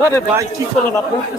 আরে ভাই কি করলেন আপনি? আপনি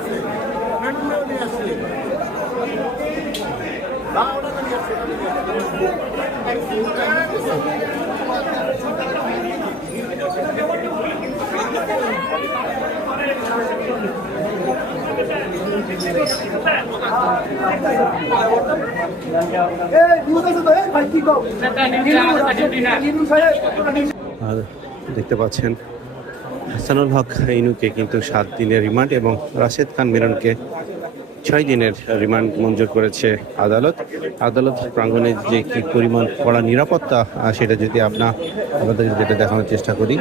দেখতে পাচ্ছেন হাসানুল হক ইনুকে কিন্তু সাত দিনের রিমান্ড এবং রাশেদ খান মিরনকে ছয় দিনের রিমান্ড মঞ্জুর করেছে আদালত। আদালত প্রাঙ্গণে যে কি পরিমাণ কড়া নিরাপত্তা সেটা যদি আপনা আপনাদের যেটা দেখানোর চেষ্টা করি।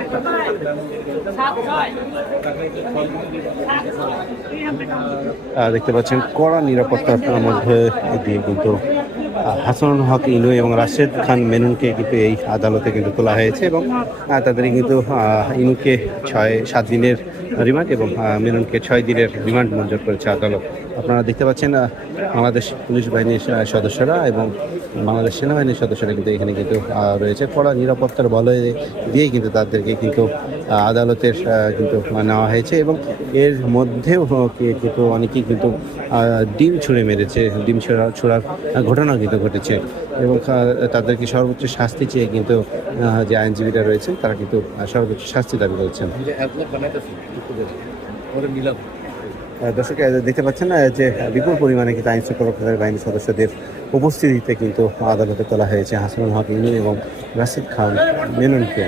দেখতে পাচ্ছেন, কড়া নিরাপত্তার মধ্যে দিয়ে কিন্তু হাসানুল হক ইনু এবং রাশেদ খান মেনুনকে কিন্তু এই আদালতে কিন্তু তোলা হয়েছে এবং তাদের কিন্তু ইনুকে ছয়, সাত দিনের রিমান্ড এবং মেনুনকে ছয় দিনের রিমান্ড মঞ্জুর করেছে আদালত। আপনারা দেখতে পাচ্ছেন বাংলাদেশ পুলিশ বাহিনীর সদস্যরা এবং বাংলাদেশ সেনাবাহিনীর সদস্যরা কিন্তু এখানে কিন্তু রয়েছে। কড়া নিরাপত্তার বলয় দিয়েই কিন্তু তাদেরকে কিন্তু আদালতের কিন্তু নেওয়া হয়েছে এবং এর মধ্যেও কিন্তু অনেকেই কিন্তু ডিম ছুঁড়ে মেরেছে ডিম ছোড়া ছোড়ার ঘটনা কিন্তু ঘটেছে এবং তাদেরকে সর্বোচ্চ শাস্তি চেয়ে কিন্তু যে আইনজীবীরা রয়েছেন তারা কিন্তু সর্বোচ্চ শাস্তি দাবি করছেন। দর্শক দেখতে পাচ্ছেন না যে বিপুল পরিমাণে কিন্তু আইন শৃঙ্খলা বাহিনীর সদস্যদের উপস্থিতিতে কিন্তু আদালতে তোলা হয়েছে হাসানুল হক ইনু এবং রাশিদ খান মেননকে।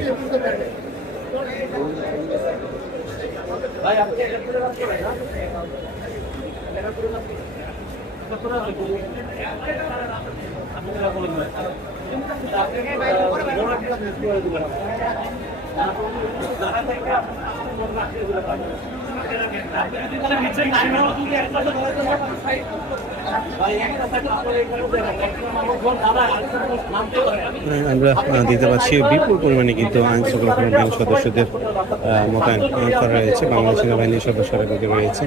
আমরা দেখতে পাচ্ছি বিপুল পরিমাণে কিন্তু আইন শৃঙ্খলা বাহিনীর সদস্যদের মোতায়েন করা রয়েছে। বাংলাদেশ সেনাবাহিনীর সদস্যরা কিন্তু রয়েছে।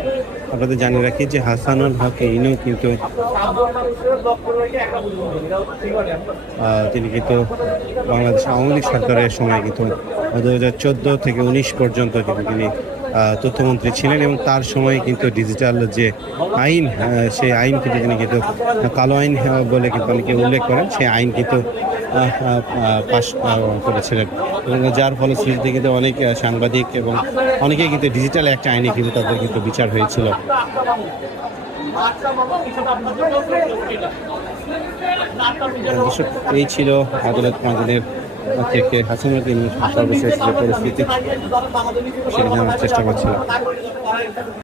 আপনাদের জানিয়ে রাখি যে হাসানুল হক ইনু কিন্তু তিনি কিন্তু বাংলাদেশ আওয়ামী লীগ সরকারের সময় কিন্তু দু হাজার চোদ্দ থেকে উনিশ পর্যন্ত কিন্তু তিনি তথ্যমন্ত্রী ছিলেন এবং তার সময়ে কিন্তু ডিজিটাল যে আইন সেই আইন কিন্তু তিনি কিন্তু কালো আইন বলে কিন্তু অনেকে উল্লেখ করেন। সেই আইন কিন্তু পাশ করেছিলেন। এবং যার ফলে ফলশ্রুতিতে কিন্তু অনেক সাংবাদিক এবং অনেকেই কিন্তু ডিজিটাল একটা আইনে কিন্তু তাদের কিন্তু বিচার হয়েছিল। এই ছিল আদালত প্রাঙ্গণের থেকে হাসানুদ্দিন সর্বশেষ যে পরিস্থিতি সেটি জানার চেষ্টা করছিলাম।